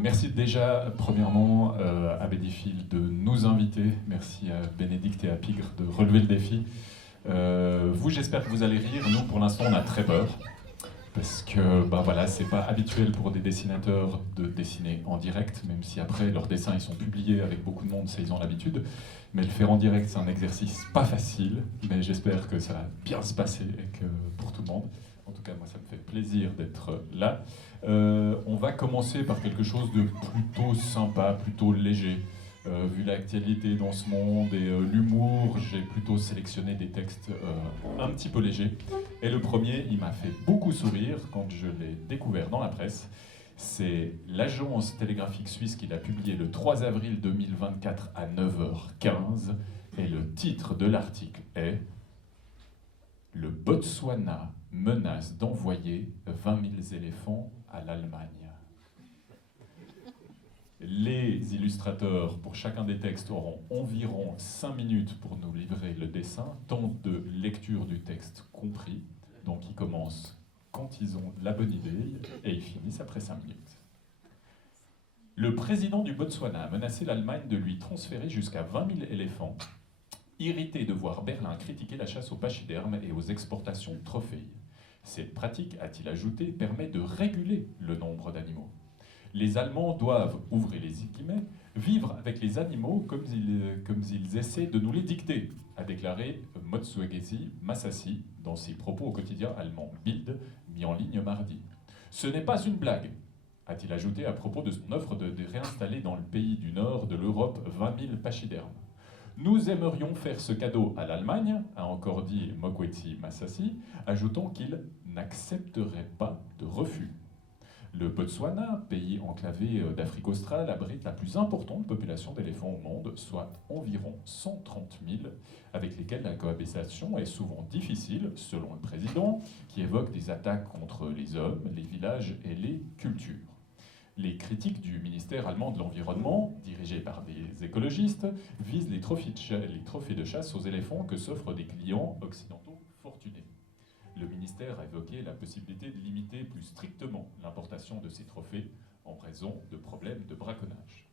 Merci déjà, premièrement, à Bédifil de nous inviter. Merci à Bénédicte et à Pigre de relever le défi. Vous, j'espère que vous allez rire. Nous, pour l'instant, on a très peur. Parce que voilà, c'est pas habituel pour des dessinateurs de dessiner en direct, même si après leurs dessins ils sont publiés avec beaucoup de monde, ça ils ont l'habitude. Mais le faire en direct, c'est un exercice pas facile, mais j'espère que ça va bien se passer et que pour tout le monde. En tout cas, moi, ça me fait plaisir d'être là. On va commencer par quelque chose de plutôt sympa, plutôt léger. Vu l'actualité dans ce monde et l'humour, j'ai plutôt sélectionné des textes un petit peu légers. Et le premier, il m'a fait beaucoup sourire quand je l'ai découvert dans la presse. C'est l'agence télégraphique suisse qui l'a publié le 3 avril 2024 à 9h15. Et le titre de l'article est « Le Botswana menace d'envoyer 20 000 éléphants à l'Allemagne ». Les illustrateurs, pour chacun des textes, auront environ 5 minutes pour nous livrer le dessin, temps de lecture du texte compris. Donc ils commencent quand ils ont la bonne idée et ils finissent après 5 minutes. Le président du Botswana a menacé l'Allemagne de lui transférer jusqu'à 20 000 éléphants, irrité de voir Berlin critiquer la chasse aux pachydermes et aux exportations de trophées. Cette pratique, a-t-il ajouté, permet de réguler le nombre d'animaux. Les Allemands doivent, ouvrez les guillemets, vivre avec les animaux comme ils essaient de nous les dicter, a déclaré Motsoegezi Massassi dans ses propos au quotidien allemand Bild, mis en ligne mardi. Ce n'est pas une blague, a-t-il ajouté à propos de son offre de réinstaller dans le pays du nord de l'Europe 20 000 pachydermes. Nous aimerions faire ce cadeau à l'Allemagne, a encore dit Mokwetsi Massassi, ajoutant qu'il n'accepterait pas de refus. Le Botswana, pays enclavé d'Afrique australe, abrite la plus importante population d'éléphants au monde, soit environ 130 000, avec lesquels la cohabitation est souvent difficile, selon le président, qui évoque des attaques contre les hommes, les villages et les cultures. Les critiques du ministère allemand de l'Environnement, dirigé par des écologistes, visent les trophées de chasse aux éléphants que s'offrent des clients occidentaux fortunés. Le ministère a évoqué la possibilité de limiter plus strictement l'importation de ces trophées en raison de problèmes de braconnage.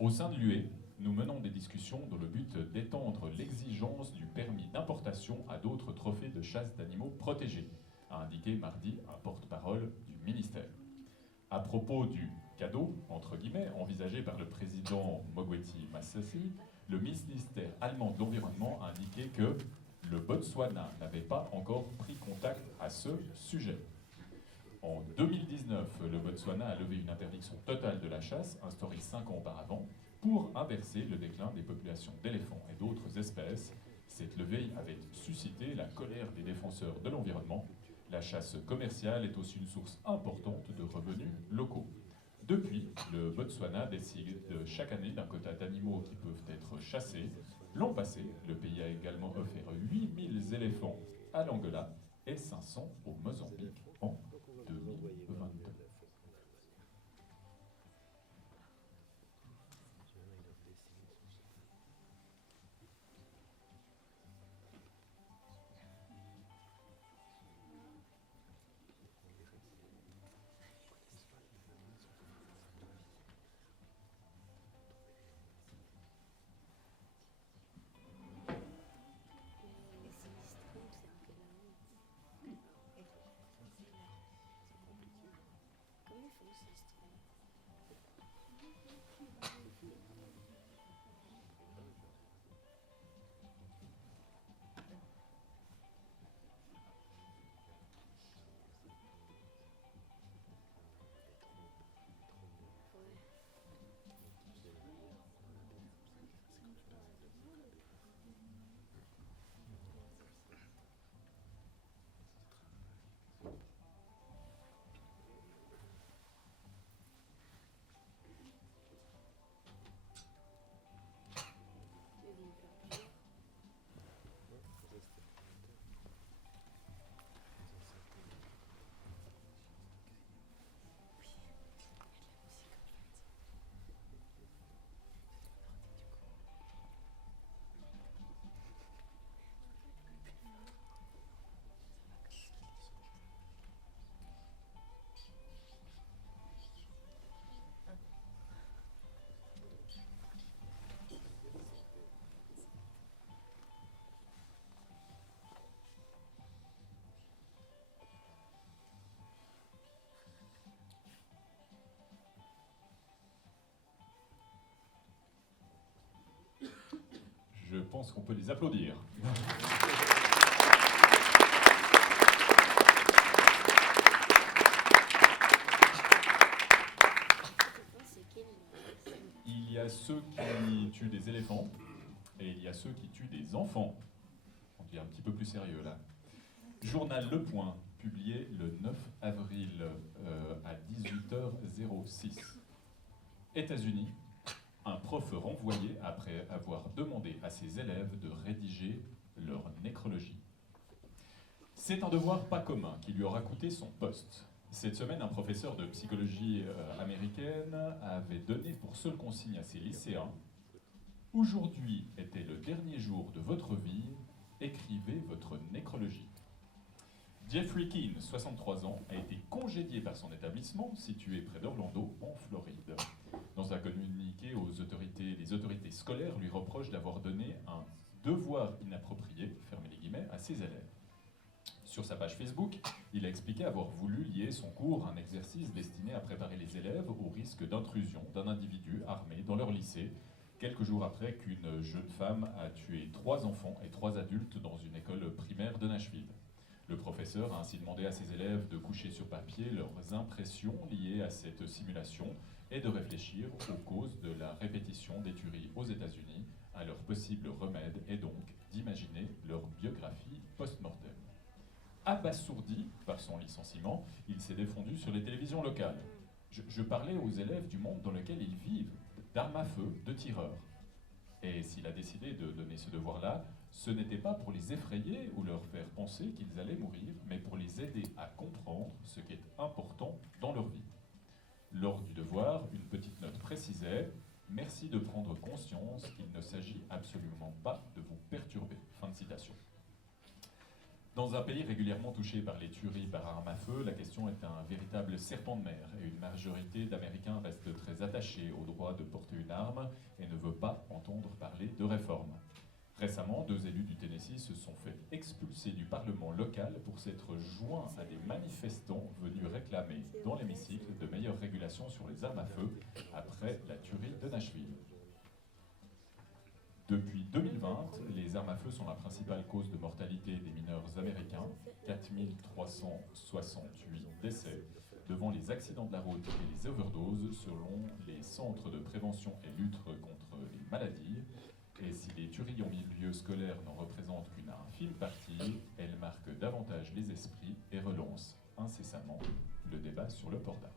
Au sein de l'UE, nous menons des discussions dans le but d'étendre l'exigence du permis d'importation à d'autres trophées de chasse d'animaux protégés, a indiqué mardi un porte-parole du ministère. À propos du cadeau, entre guillemets, envisagé par le président Mokwetsi Massassi, le ministère allemand de l'Environnement a indiqué que le Botswana n'avait pas encore pris contact à ce sujet. En 2019, le Botswana a levé une interdiction totale de la chasse, instaurée 5 ans auparavant, pour inverser le déclin des populations d'éléphants et d'autres espèces. Cette levée avait suscité la colère des défenseurs de l'environnement. La chasse commerciale est aussi une source importante de revenus locaux. Depuis, le Botswana décide chaque année d'un quota d'animaux qui peuvent être chassés. L'an passé, le pays a également offert 8000 éléphants à l'Angola et 500 au Mozambique en 2022. pense qu'on peut les applaudir. Il y a ceux qui tuent des éléphants et il y a ceux qui tuent des enfants. On devient un petit peu plus sérieux là. Journal Le Point, publié le 9 avril à 18h06. États-Unis, un prof renvoyé après avoir demandé à ses élèves de rédiger leur nécrologie. C'est un devoir pas commun qui lui aura coûté son poste. Cette semaine, un professeur de psychologie américaine avait donné pour seule consigne à ses lycéens « Aujourd'hui était le dernier jour de votre vie, écrivez votre nécrologie ». Jeffrey Keane, 63 ans, a été congédié par son établissement situé près d'Orlando, en Floride. Dans un communiqué les autorités scolaires lui reprochent d'avoir donné un devoir inapproprié, fermez les guillemets, à ses élèves. Sur sa page Facebook, il a expliqué avoir voulu lier son cours à un exercice destiné à préparer les élèves au risque d'intrusion d'un individu armé dans leur lycée, quelques jours après qu'une jeune femme a tué 3 enfants et 3 adultes dans une école primaire de Nashville. Le professeur a ainsi demandé à ses élèves de coucher sur papier leurs impressions liées à cette simulation et de réfléchir aux causes de la répétition des tueries aux États-Unis, à leurs possibles remèdes et donc d'imaginer leur biographie post-mortem. Abasourdi par son licenciement, il s'est défendu sur les télévisions locales. Je parlais aux élèves du monde dans lequel ils vivent, d'armes à feu, de tireurs. Et s'il a décidé de donner ce devoir-là, ce n'était pas pour les effrayer ou leur faire penser qu'ils allaient mourir, mais pour les aider à comprendre ce qui est important dans leur vie. Lors du devoir, une petite note précisait « Merci de prendre conscience qu'il ne s'agit absolument pas de vous perturber ». Fin de citation. Dans un pays régulièrement touché par les tueries par arme à feu, la question est un véritable serpent de mer et une majorité d'Américains reste très attachés au droit de porter une arme et ne veut pas entendre parler de réforme. Récemment, 2 élus du Tennessee se sont fait expulser du Parlement local pour s'être joints à des manifestants venus réclamer dans l'hémicycle de meilleures régulations sur les armes à feu après la tuerie de Nashville. Depuis 2020, les armes à feu sont la principale cause de mortalité des mineurs américains, 4368 décès, devant les accidents de la route et les overdoses selon les centres de prévention et lutte contre les maladies. Et si les tueries en milieu scolaire n'en représentent qu'une infime partie, elles marquent davantage les esprits et relancent incessamment le débat sur le port d'armes.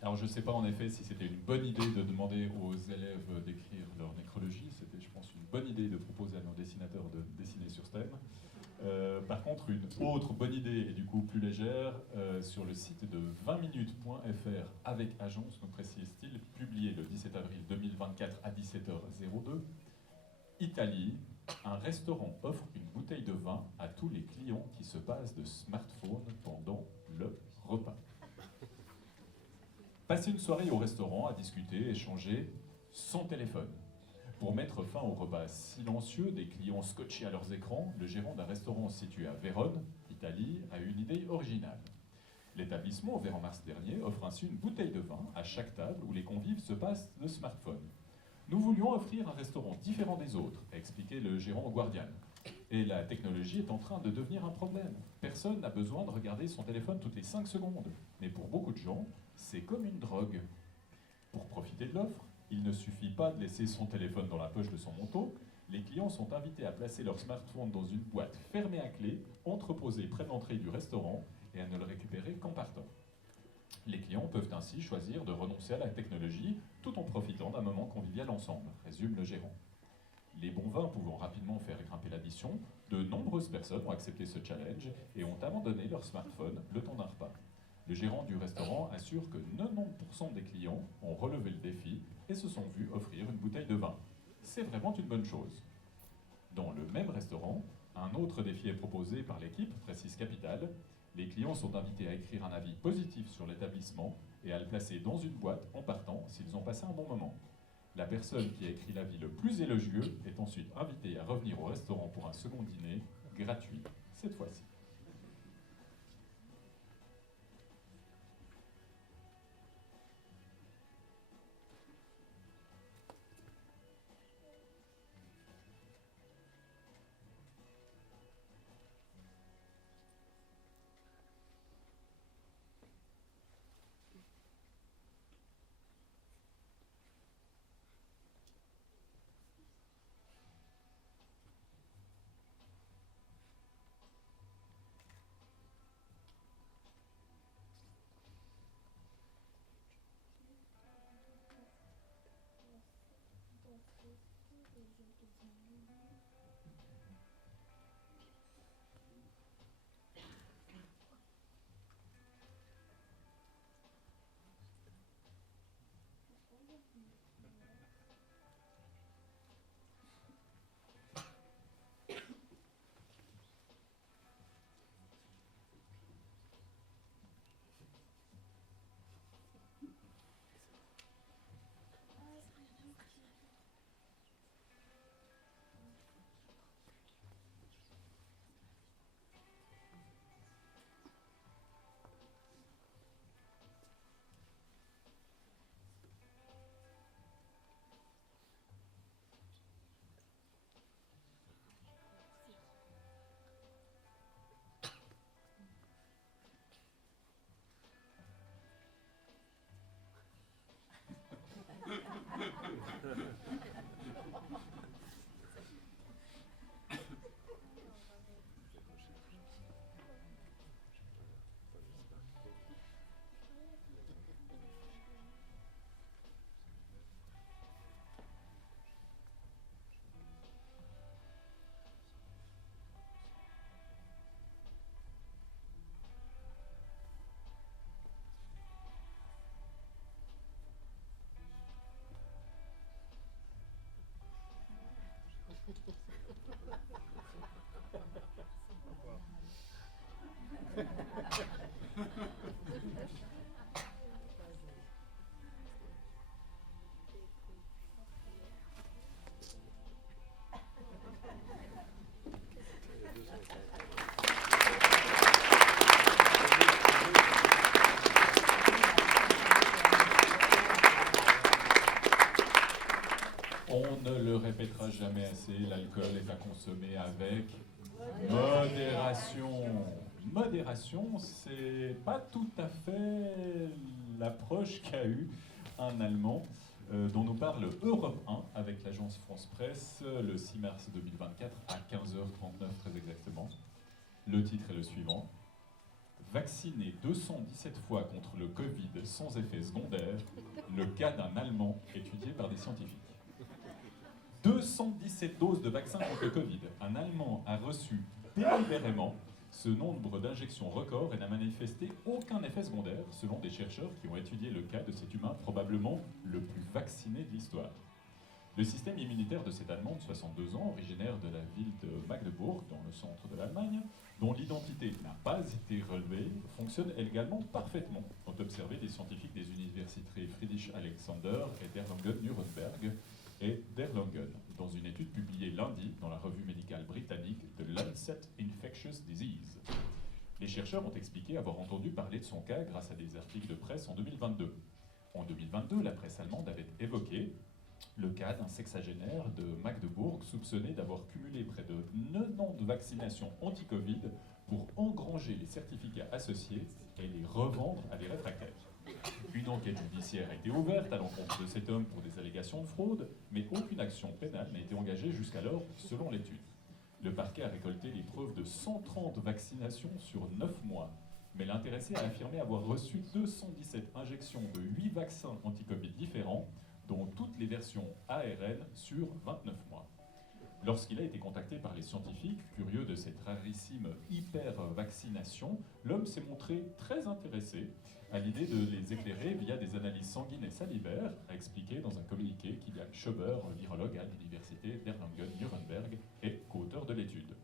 Alors je ne sais pas en effet si c'était une bonne idée de demander aux élèves d'écrire leur nécrologie, c'était je pense une bonne idée de proposer à nos dessinateurs de dessiner sur ce thème. Par contre, une autre bonne idée, et du coup plus légère, sur le site de 20minutes.fr avec agence, nous précise-t-il, publié le 17 avril 2024 à 17h02, Italie, un restaurant offre une bouteille de vin à tous les clients qui se passent de smartphone pendant le repas. Passer une soirée au restaurant à discuter, échanger sans téléphone. Pour mettre fin au repas silencieux des clients scotchés à leurs écrans, le gérant d'un restaurant situé à Vérone, Italie, a eu une idée originale. L'établissement, ouvert en mars dernier, offre ainsi une bouteille de vin à chaque table où les convives se passent de smartphone. Nous voulions offrir un restaurant différent des autres, a expliqué le gérant au Guardian. Et la technologie est en train de devenir un problème. Personne n'a besoin de regarder son téléphone toutes les 5 secondes. Mais pour beaucoup de gens, c'est comme une drogue. Pour profiter de l'offre, il ne suffit pas de laisser son téléphone dans la poche de son manteau. Les clients sont invités à placer leur smartphone dans une boîte fermée à clé, entreposée près de l'entrée du restaurant et à ne le récupérer qu'en partant. Les clients peuvent ainsi choisir de renoncer à la technologie tout en profitant d'un moment convivial ensemble, résume le gérant. Les bons vins pouvant rapidement faire grimper l'addition, de nombreuses personnes ont accepté ce challenge et ont abandonné leur smartphone le temps d'un repas. Le gérant du restaurant assure que 90% des clients ont relevé le défi et se sont vus offrir une bouteille de vin. C'est vraiment une bonne chose. Dans le même restaurant, un autre défi est proposé par l'équipe, précise Capital. Les clients sont invités à écrire un avis positif sur l'établissement et à le placer dans une boîte en partant s'ils ont passé un bon moment. La personne qui a écrit l'avis le plus élogieux est ensuite invitée à revenir au restaurant pour un second dîner, gratuit cette fois-ci. On ne le répétera jamais assez, l'alcool est à consommer avec modération. Modération, c'est pas tout à fait l'approche qu'a eu un Allemand dont nous parle Europe 1 avec l'agence France Presse le 6 mars 2024 à 15h39 très exactement. Le titre est le suivant. Vacciné 217 fois contre le Covid sans effet secondaire, le cas d'un Allemand étudié par des scientifiques. 217 doses de vaccin contre le Covid. Un Allemand a reçu délibérément ce nombre d'injections record et n'a manifesté aucun effet secondaire, selon des chercheurs qui ont étudié le cas de cet humain probablement le plus vacciné de l'histoire. Le système immunitaire de cet Allemand de 62 ans, originaire de la ville de Magdebourg, dans le centre de l'Allemagne, dont l'identité n'a pas été relevée, fonctionne également parfaitement, ont observé des scientifiques des universités Friedrich Alexander et d'Erlangen-Nuremberg et d'Erlangen, dans une étude publiée lundi dans la revue médicale britannique The Lancet Infectious Disease. Les chercheurs ont expliqué avoir entendu parler de son cas grâce à des articles de presse en 2022. En 2022, la presse allemande avait évoqué Le cas d'un sexagénaire de Magdebourg soupçonné d'avoir cumulé près de 90 vaccinations anti-Covid pour engranger les certificats associés et les revendre à des réfractaires. Une enquête judiciaire a été ouverte à l'encontre de cet homme pour des allégations de fraude, mais aucune action pénale n'a été engagée jusqu'alors, selon l'étude. Le parquet a récolté les preuves de 130 vaccinations sur 9 mois, mais l'intéressé a affirmé avoir reçu 217 injections de 8 vaccins anti-Covid différents, dont toutes les versions ARN sur 29 mois. Lorsqu'il a été contacté par les scientifiques, curieux de cette rarissime hyper-vaccination, l'homme s'est montré très intéressé à l'idée de les éclairer via des analyses sanguines et salivaires, a expliqué dans un communiqué Kilian Schober, virologue à l'université d'Erlangen-Nuremberg et co-auteur de l'étude.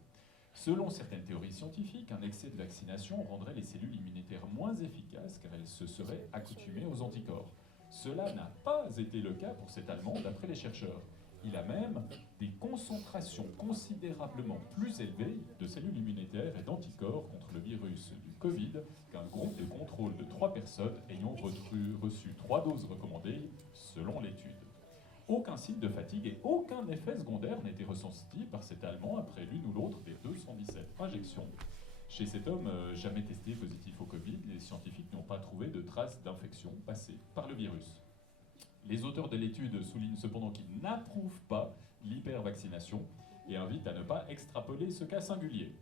Selon certaines théories scientifiques, un excès de vaccination rendrait les cellules immunitaires moins efficaces car elles se seraient accoutumées aux anticorps. Cela n'a pas été le cas pour cet Allemand d'après les chercheurs. Il a même des concentrations considérablement plus élevées de cellules immunitaires et d'anticorps contre le virus du Covid qu'un groupe de contrôle de 3 personnes ayant reçu 3 doses recommandées selon l'étude. Aucun signe de fatigue et aucun effet secondaire n'a été ressenti par cet Allemand après l'une ou l'autre des 217 injections. Chez cet homme jamais testé positif au Covid, les scientifiques n'ont pas trouvé de traces d'infection passée par le virus. Les auteurs de l'étude soulignent cependant qu'ils n'approuvent pas l'hypervaccination et invitent à ne pas extrapoler ce cas singulier.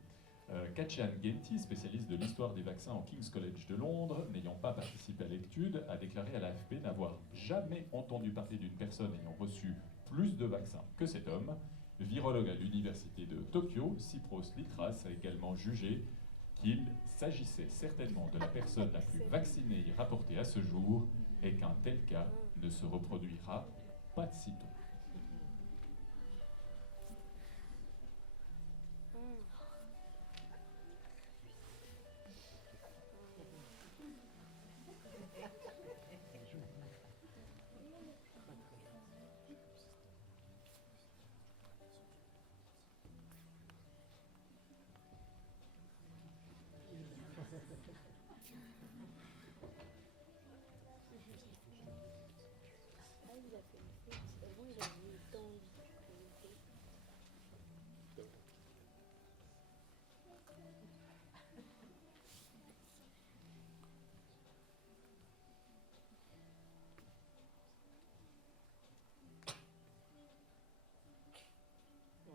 Katjan Genti, spécialiste de l'histoire des vaccins au King's College de Londres, n'ayant pas participé à l'étude, a déclaré à l'AFP n'avoir jamais entendu parler d'une personne ayant reçu plus de vaccins que cet homme. Le virologue à l'université de Tokyo, Cypros Litras, a également jugé qu'il s'agissait certainement de la personne la plus vaccinée rapportée à ce jour et qu'un tel cas ne se reproduira pas de sitôt.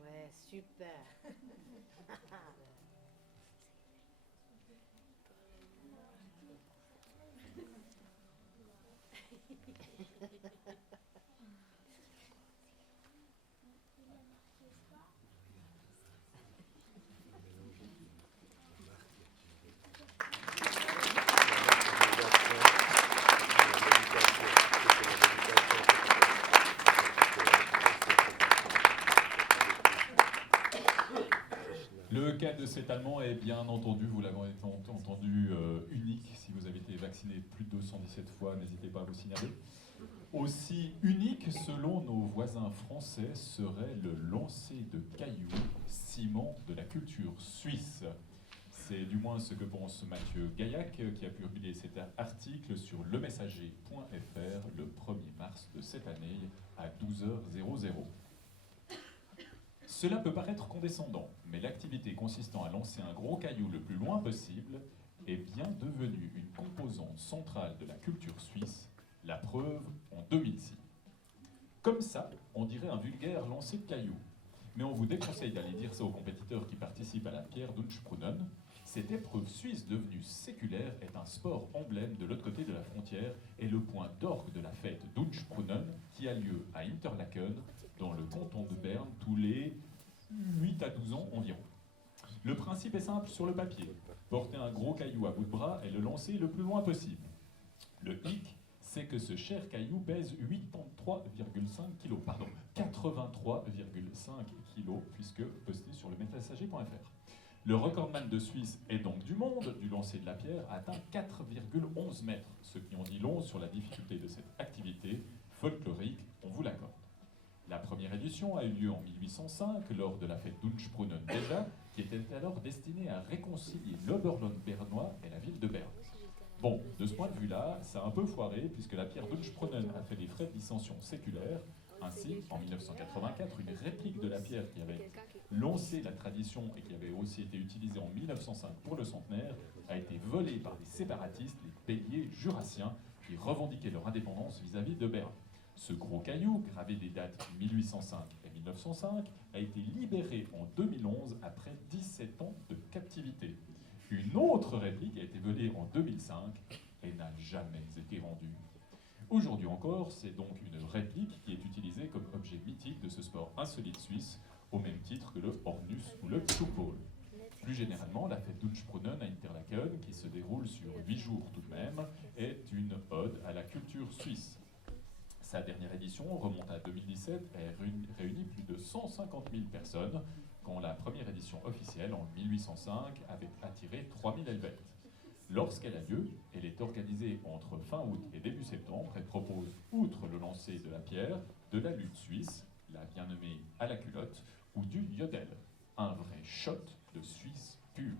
Ouais, super. Le cas de cet Allemand est bien entendu, vous l'avez entendu, unique. Si vous avez été vacciné plus de 217 fois, n'hésitez pas à vous signaler. Aussi unique, selon nos voisins français, serait le lancer de cailloux, ciment de la culture suisse. C'est du moins ce que pense Mathieu Gaillac, qui a publié cet article sur lemessager.fr le 1er mars de cette année à 12h00. Cela peut paraître condescendant, mais l'activité consistant à lancer un gros caillou le plus loin possible est bien devenue une composante centrale de la culture suisse, la preuve en 2006. Comme ça, on dirait un vulgaire lancer de cailloux. Mais on vous déconseille d'aller dire ça aux compétiteurs qui participent à la Pierre d'Unsprunnen. Cette épreuve suisse devenue séculaire est un sport emblème de l'autre côté de la frontière et le point d'orgue de la fête d'Unsprunnen qui a lieu à Interlaken, dans le canton de Berne, tous les 8 à 12 ans environ. Le principe est simple sur le papier. Porter un gros caillou à bout de bras et le lancer le plus loin possible. Le hic, c'est que ce cher caillou pèse 83,5 kg, pardon, 83,5 kg, puisque posté sur le messager.fr. Le recordman de Suisse et donc du monde du lancer de la pierre atteint 4,11 mètres, ce qui en dit long sur la difficulté de cette activité folklorique, on vous l'accorde. La première édition a eu lieu en 1805 lors de la fête d'Unsprunnen déjà, qui était alors destinée à réconcilier l'Oberland bernois et la ville de Berne. Bon, de ce point de vue-là, ça a un peu foiré puisque la pierre d'Unsprunnen a fait des frais de dissension séculaires, Ainsi, en 1984, une réplique de la pierre qui avait lancé la tradition et qui avait aussi été utilisée en 1905 pour le centenaire a été volée par des séparatistes, les béliers jurassiens, qui revendiquaient leur indépendance vis-à-vis de Berlin. Ce gros caillou, gravé des dates 1805 et 1905, a été libéré en 2011 après 17 ans de captivité. Une autre réplique a été volée en 2005 et n'a jamais été rendue. Aujourd'hui encore, c'est donc une réplique qui est utilisée comme objet mythique de ce sport insolite suisse, au même titre que le Hornus ou le Zugpole. Plus généralement, la fête d'Unsprunnen à Interlaken, qui se déroule sur 8 jours tout de même, est une ode à la culture suisse. Sa dernière édition remonte à 2017 et réunit plus de 150 000 personnes, quand la première édition officielle, en 1805, avait attiré 3000 Helvètes. Lorsqu'elle a lieu, elle est organisée entre fin août et début septembre. Elle propose, outre le lancer de la pierre, de la lutte suisse, la bien nommée à la culotte, ou du yodel, un vrai shot de Suisse pure.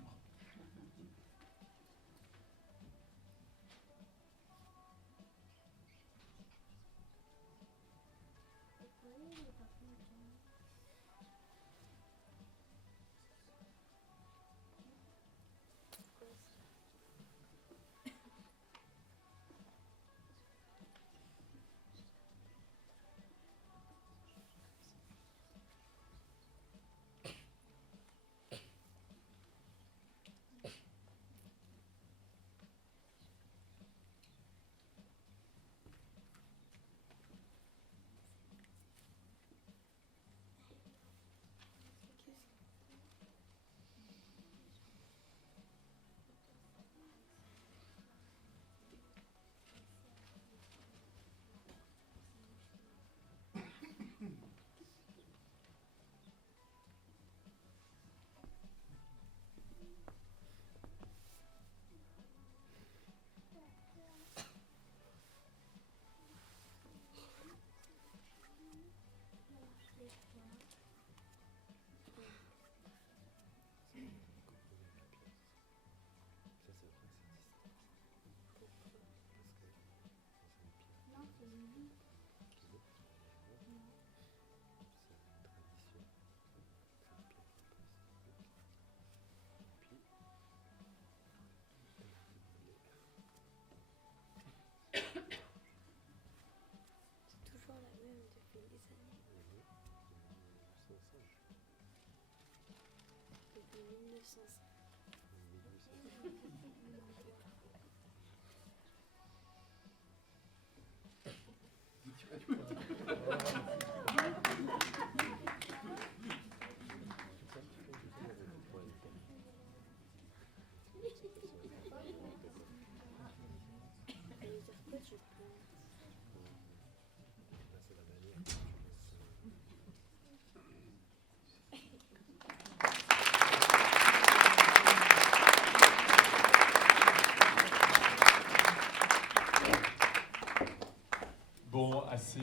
Bon, assez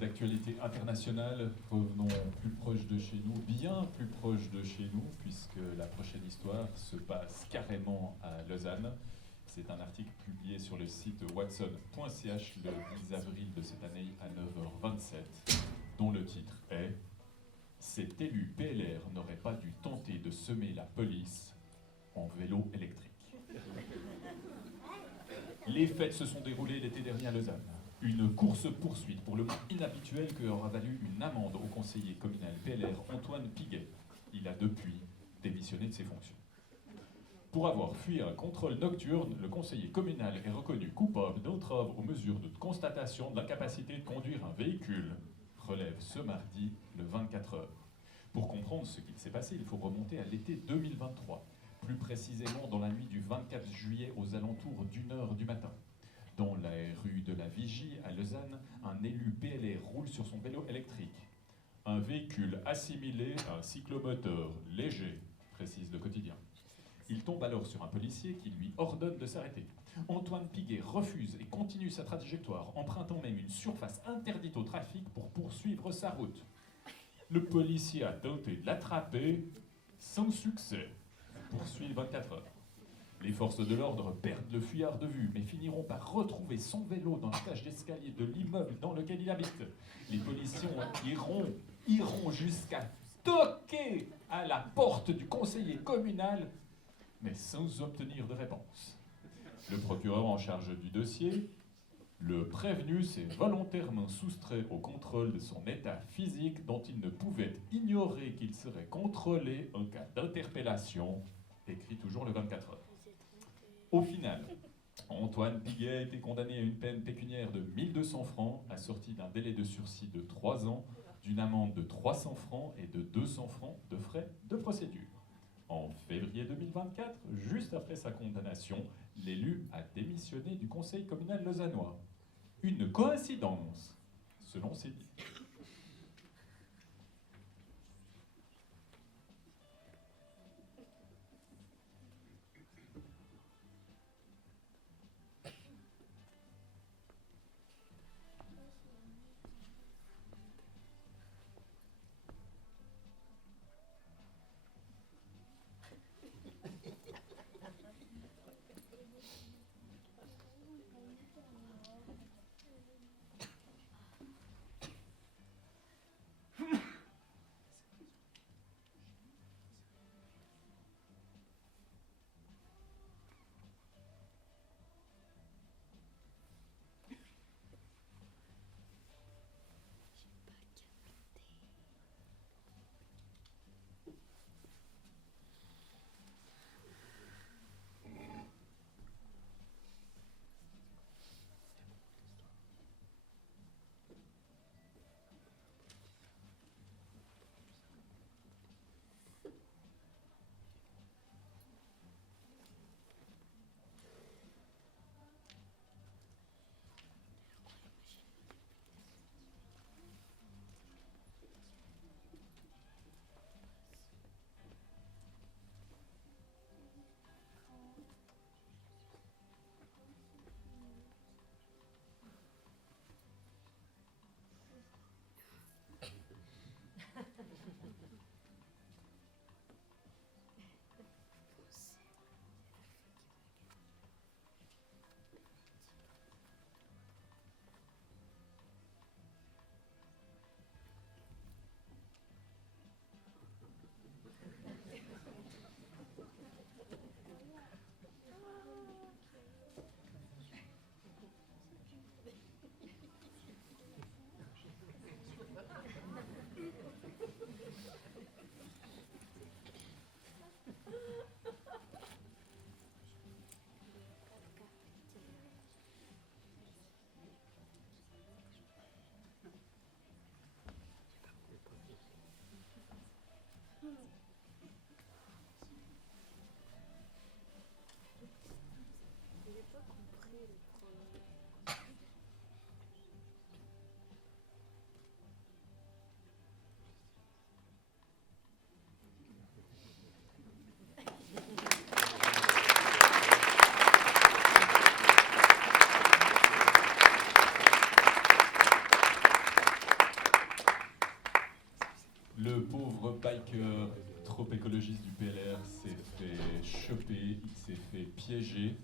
d'actualité internationale, revenons plus proche de chez nous, bien plus proche de chez nous, puisque la prochaine histoire se passe carrément à Lausanne. C'est un article publié sur le site watson.ch le 10 avril de cette année à 9h27, dont le titre est « Cet élu PLR n'aurait pas dû tenter de semer la police en vélo électrique ». Les fêtes se sont déroulées l'été dernier à Lausanne. Une course-poursuite pour le moins inhabituelle qui aura valu une amende au conseiller communal PLR Antoine Piguet. Il a depuis démissionné de ses fonctions. Pour avoir fui un contrôle nocturne, le conseiller communal est reconnu coupable d'entrave aux mesures de constatation de l'incapacité de conduire un véhicule, relève ce mardi le 24 heures. Pour comprendre ce qu'il s'est passé, il faut remonter à l'été 2023, plus précisément dans la nuit du 24 juillet aux alentours d'1h du matin. Dans la rue de la Vigie, à Lausanne, un élu PLR roule sur son vélo électrique. Un véhicule assimilé à un cyclomoteur léger, précise le quotidien. Il tombe alors sur un policier qui lui ordonne de s'arrêter. Antoine Piguet refuse et continue sa trajectoire, empruntant même une surface interdite au trafic pour poursuivre sa route. Le policier a tenté de l'attraper, sans succès. Poursuit 24 heures. Les forces de l'ordre perdent le fuyard de vue, mais finiront par retrouver son vélo dans la cage d'escalier de l'immeuble dans lequel il habite. Les policiers iront jusqu'à toquer à la porte du conseiller communal, mais sans obtenir de réponse. Le procureur en charge du dossier, le prévenu s'est volontairement soustrait au contrôle de son état physique dont il ne pouvait ignorer qu'il serait contrôlé en cas d'interpellation, écrit toujours le 24 heures. Au final, Antoine Piguet a été condamné à une peine pécuniaire de 1200 francs, assortie d'un délai de sursis de 3 ans, d'une amende de 300 francs et de 200 francs de frais de procédure. En février 2024, juste après sa condamnation, l'élu a démissionné du conseil communal lausannois. Une coïncidence, selon ses dires. Le pauvre biker trop écologiste du PLR s'est fait choper, il s'est fait piéger.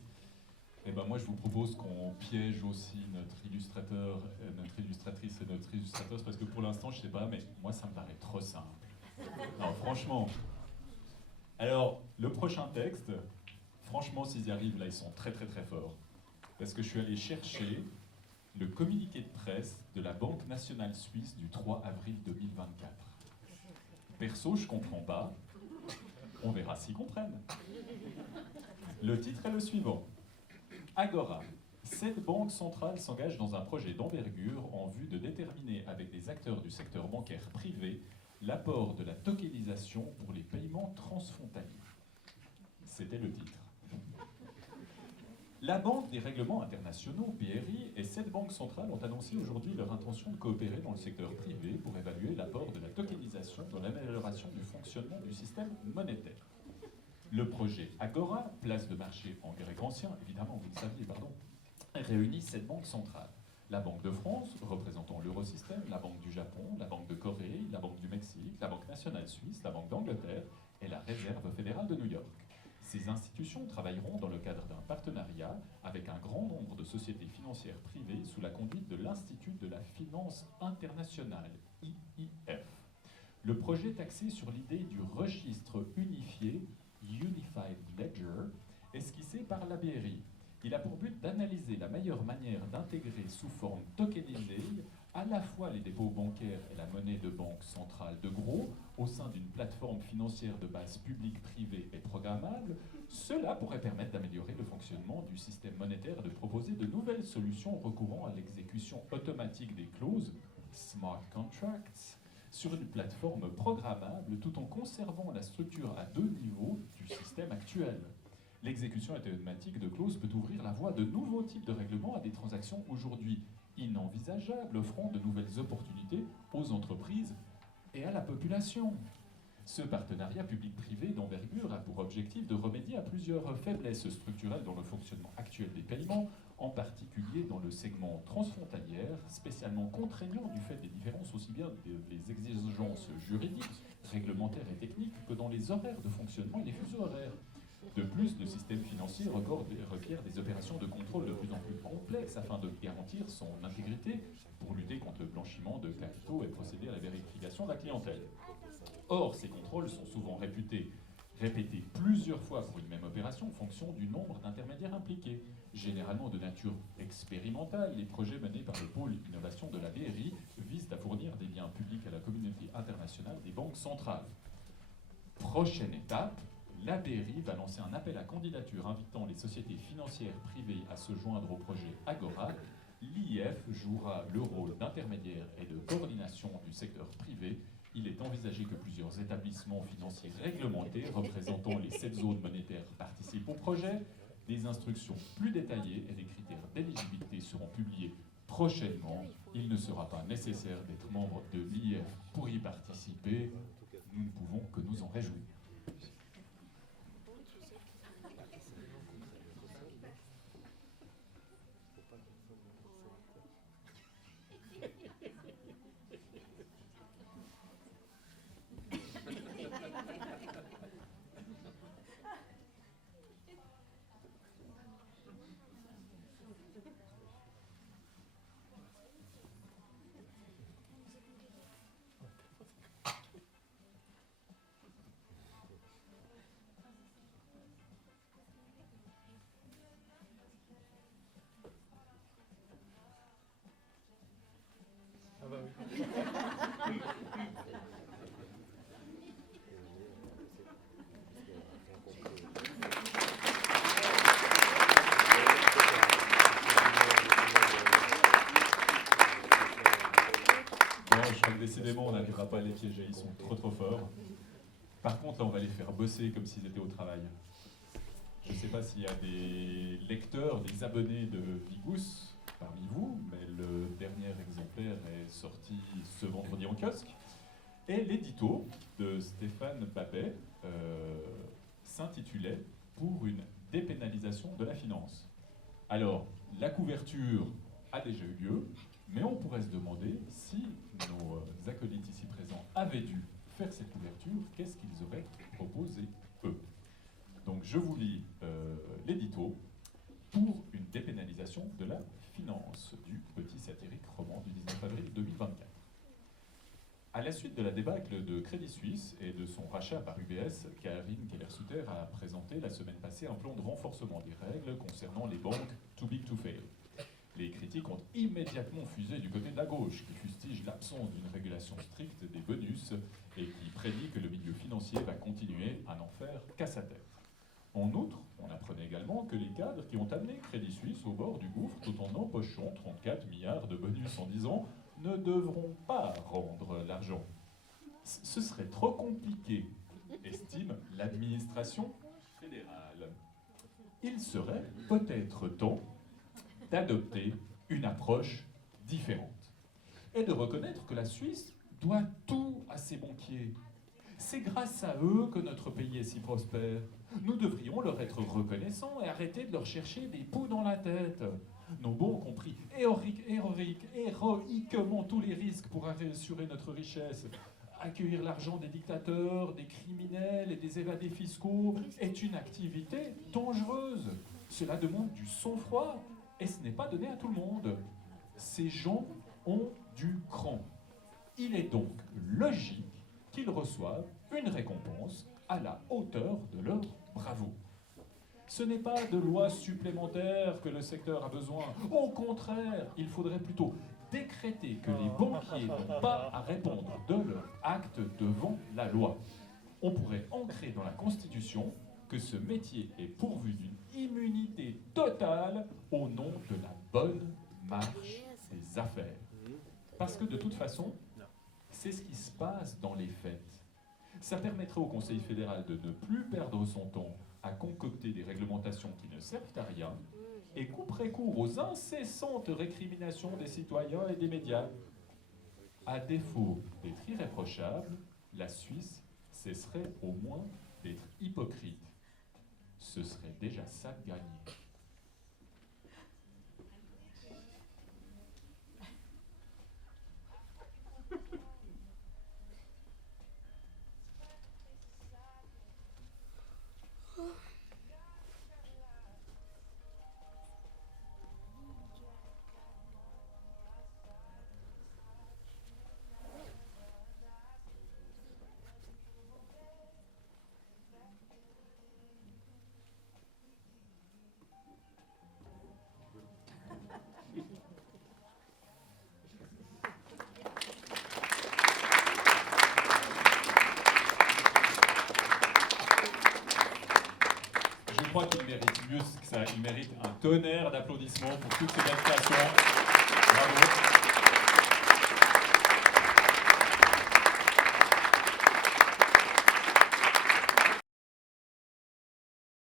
Et ben moi je vous propose qu'on piège aussi notre illustrateur, notre illustratrice et notre illustrateur, parce que pour l'instant je sais pas, mais moi ça me paraît trop simple. Non, franchement. Alors le prochain texte, franchement s'ils y arrivent là ils sont très très très forts. Parce que je suis allé chercher le communiqué de presse de la Banque nationale suisse du 3 avril 2024. Perso, je comprends pas. On verra s'ils comprennent. Le titre est le suivant. Agora. Cette banque centrale s'engage dans un projet d'envergure en vue de déterminer avec des acteurs du secteur bancaire privé l'apport de la tokenisation pour les paiements transfrontaliers. C'était le titre. La Banque des règlements internationaux, BRI, et cette banque centrale ont annoncé aujourd'hui leur intention de coopérer dans le secteur privé pour évaluer l'apport de la tokenisation dans l'amélioration du fonctionnement du système monétaire. Le projet Agora, place de marché en grec ancien, évidemment, vous le saviez, pardon, réunit cette banque centrale. La Banque de France, représentant l'Eurosystème, la Banque du Japon, la Banque de Corée, la Banque du Mexique, la Banque nationale suisse, la Banque d'Angleterre et la Réserve fédérale de New York. Ces institutions travailleront dans le cadre d'un partenariat avec un grand nombre de sociétés financières privées sous la conduite de l'Institut de la Finance Internationale, IIF. Le projet est axé sur l'idée du registre unifié, Unified Ledger, esquissé par la BRI. Il a pour but d'analyser la meilleure manière d'intégrer sous forme tokenisée à la fois les dépôts bancaires et la monnaie de banque centrale de gros au sein d'une plateforme financière de base publique, privée et programmable. Cela pourrait permettre d'améliorer le fonctionnement du système monétaire et de proposer de nouvelles solutions recourant à l'exécution automatique des clauses, smart contracts, sur une plateforme programmable tout en conservant la structure à 2 niveaux du système actuel. L'exécution automatique de clauses peut ouvrir la voie de nouveaux types de règlements à des transactions aujourd'hui inenvisageables, offrant de nouvelles opportunités aux entreprises et à la population. Ce partenariat public-privé d'envergure a pour objectif de remédier à plusieurs faiblesses structurelles dans le fonctionnement actuel des paiements, en particulier dans le segment transfrontalier, spécialement contraignant du fait des différences aussi bien des exigences juridiques, réglementaires et techniques que dans les horaires de fonctionnement et les fuseaux horaires. De plus, le système financier requiert des opérations de contrôle de plus en plus complexes afin de garantir son intégrité pour lutter contre le blanchiment de capitaux et procéder à la vérification de la clientèle. Or, ces contrôles sont souvent répétés plusieurs fois pour une même opération en fonction du nombre d'intermédiaires impliqués. Généralement de nature expérimentale, les projets menés par le pôle innovation de la BRI visent à fournir des liens publics à la communauté internationale des banques centrales. Prochaine étape, la BRI va lancer un appel à candidature invitant les sociétés financières privées à se joindre au projet Agora. L'IF jouera le rôle d'intermédiaire et de coordination du secteur privé. Il est envisagé que plusieurs établissements financiers réglementés représentant les 7 zones monétaires participent au projet. Des instructions plus détaillées et des critères d'éligibilité seront publiés prochainement. Il ne sera pas nécessaire d'être membre de l'IF pour y participer. Nous ne pouvons que nous en réjouir. Décidément, on n'arrivera pas à les piéger, ils sont trop forts. Par contre, là, on va les faire bosser comme s'ils étaient au travail. Je ne sais pas s'il y a des lecteurs, des abonnés de Vigous parmi vous, mais le dernier exemplaire est sorti ce vendredi en kiosque. Et l'édito de Stéphane Babet s'intitulait « Pour une dépénalisation de la finance ». Alors, la couverture a déjà eu lieu, mais on pourrait se demander si nos acolytes ici présents avaient dû faire cette couverture, qu'est-ce qu'ils auraient proposé eux. Donc je vous lis l'édito pour une dépénalisation de la finance du petit satirique roman du 19 avril 2024. À la suite de la débâcle de Crédit Suisse et de son rachat par UBS, Karine Keller-Sutter a présenté la semaine passée un plan de renforcement des règles concernant les banques too big to fail. Les critiques ont immédiatement fusé du côté de la gauche, qui fustige l'absence d'une régulation stricte des bonus et qui prédit que le milieu financier va continuer à n'en faire qu'à sa tête. En outre, on apprenait également que les cadres qui ont amené Crédit Suisse au bord du gouffre tout en empochant 34 milliards de bonus en 10 ans ne devront pas rendre l'argent. Ce serait trop compliqué, estime l'administration fédérale. Il serait peut-être temps d'adopter une approche différente et de reconnaître que la Suisse doit tout à ses banquiers. C'est grâce à eux que notre pays est si prospère. Nous devrions leur être reconnaissants et arrêter de leur chercher des poux dans la tête. Nos banques ont pris héroïquement tous les risques pour assurer notre richesse. accueillir l'argent des dictateurs, des criminels et des évadés fiscaux est une activité dangereuse. Cela demande du sang-froid et ce n'est pas donné à tout le monde. Ces gens ont du cran. Il est donc logique qu'ils reçoivent une récompense à la hauteur de leur bravoure. Ce n'est pas de lois supplémentaires que le secteur a besoin. Au contraire, il faudrait plutôt décréter que les banquiers n'ont pas à répondre de leurs actes devant la loi. On pourrait ancrer dans la Constitution que ce métier est pourvu d'une immunité totale au nom de la bonne marche des affaires. Parce que de toute façon, c'est ce qui se passe dans les faits. Ça permettrait au Conseil fédéral de ne plus perdre son temps à concocter des réglementations qui ne servent à rien et couperait court aux incessantes récriminations des citoyens et des médias. À défaut d'être irréprochable, la Suisse cesserait au moins d'être hypocrite. Ce serait déjà ça de gagné. Je crois qu'il mérite mieux que ça. Il mérite un tonnerre d'applaudissements pour toutes ces belles créations.